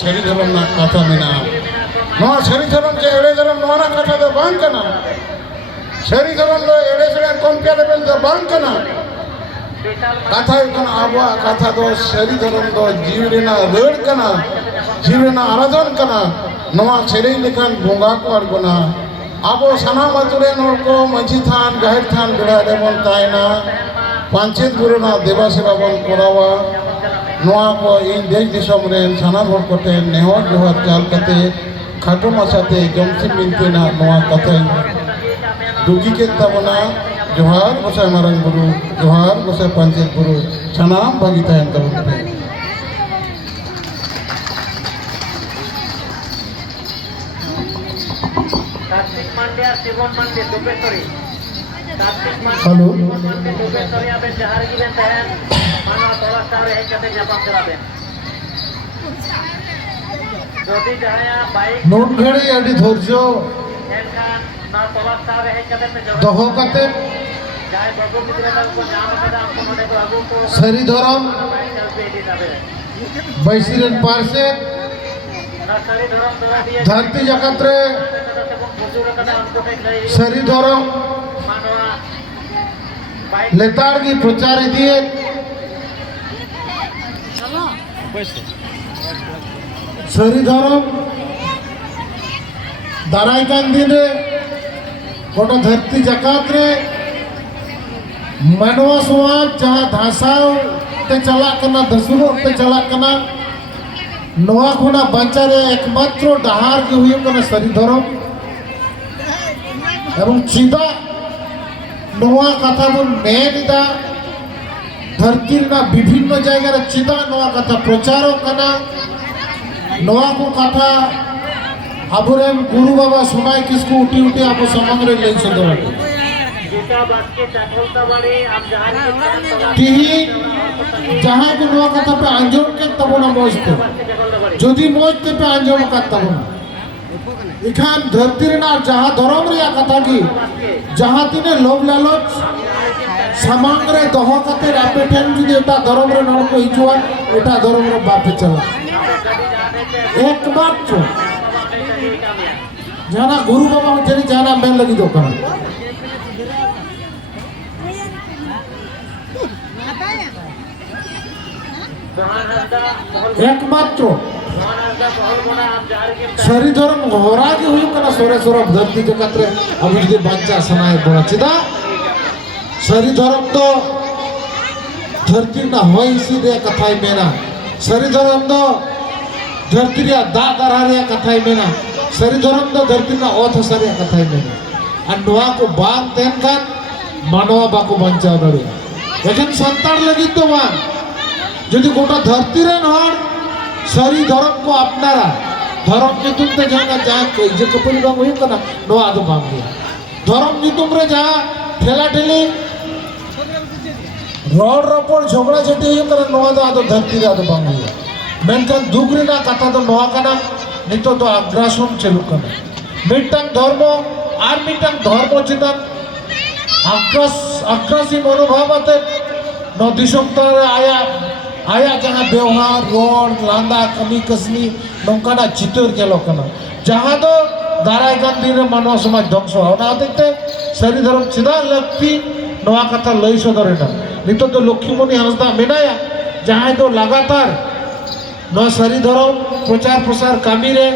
सारी धर्म ना कथा मेना नवा सारी धर्म जे एड़े धर्म नवा ना कथा दो बांग कना सारी धर्म दो एड़े से कंपेरेबल दो बांग कना कथा कना आबा कथा दो सारी धर्म दो जीवरेना रड़ कना जीवरेना आराधन कना नवा सेरे लेखान बोंगा को अड़गोना आबो सनाम अतुरे नोर को माझी थान गाहिर थान बेड़ा देबन तायना पांचेत गुरुना देवा सेवा बन करावा नवा को इन देश दिसम रेन सनाम हर कोटे नेहर जोहर चाल कते खाटो मासाते जमसिम मिनतेना नवा कथा दुगी के तबना जोहार गोसाई मारंग गुरु जोहार गोसाई पांचेत गुरु सनाम भागी तायन तबते हेलो नोट घड़ी अड़ी धैर्य दहो कते सारी धर्म बैसिरन पार्से धरती जगत रे सारी धर्म लेताड़ की प्रचार दिए सारी धर्म दाराई कान दिन गोटा धरती जगत रे मानवा समाज जहाँ धासाव ते चला करना दसुनो ते चला करना नवा खुना बंचारे एकमात्र डहार के हुए करना सारी धर्म एवं चिदा नवा कथा बन मेनिदा धरती ना विभिन्न जायगा रे चिदा नवा कथा प्रचार करना नवा को कथा अबुरेन गुरु बाबा सुनाई किसको उठी उठी आप समग्र ले सदर जहाँ को नवा कथा पे अंजोम के तब ना मोजते जदि मोजते पे अंजोम का तब ना इखान धरती ना जहाँ धर्म रे कथा की जहाँ तिने लोभ लालच समग्र दह कते रापे ठेन जुदी एटा धर्म रे नड़ को हिजुआ एटा धर्म रे बापे चला एकमात्र जाना गुरु बाबा जनी जाना मेन लगी दो करा एकमात्र सारी धर्म होरा के हुई कना सोरे सोरे धरती के कतरे अभी जुदी बच्चा सनाए बड़ा चिदा सारी धर्म तो धरती ना होई सीधे कथाई मेना सारी धर्म तो धरती रे दा दरा रे कथाई मेना सारी धर्म तो धरती ना ओथ सारे कथाई मेना अन्वा को बात तेन कान मानवा बाको बंचा दरे लेकिन संतान लगी तो मान यदि गोटा धरती रे नहर सारी धर्म को अपनारा धर्म नितुम ते जाना जहाँ कोई जे कपल बांग हुई कना नवा आदो बांग दिया धर्म नितुम रे जहाँ ठेला ठेली रोड रोपड़ झगड़ा झटी हुई कना नवा दो आदो धरती रे आदो बांग हुई मेनकान दुगरी ना कथा तो नवा कना नितो तो अग्रासम चलू कना मिटंग धर्म आर मिटंग धर्म चितन अग्रासी मनोभाव आते नदिशम तर आया जहाँ व्यवहार रोड लांदा कमी कसनी नौकाना चितोर के लोकना जहाँ तो दाराई गांधी रे मानव समाज ध्वंस होना देखते सारी धर्म चिदा लगती नवा कथा लई सदरे ना नितो तो लक्ष्मीमणि हांसदा मेनाया जहाँ तो लगातार नवा सारी धर्म प्रचार प्रसार कामी रे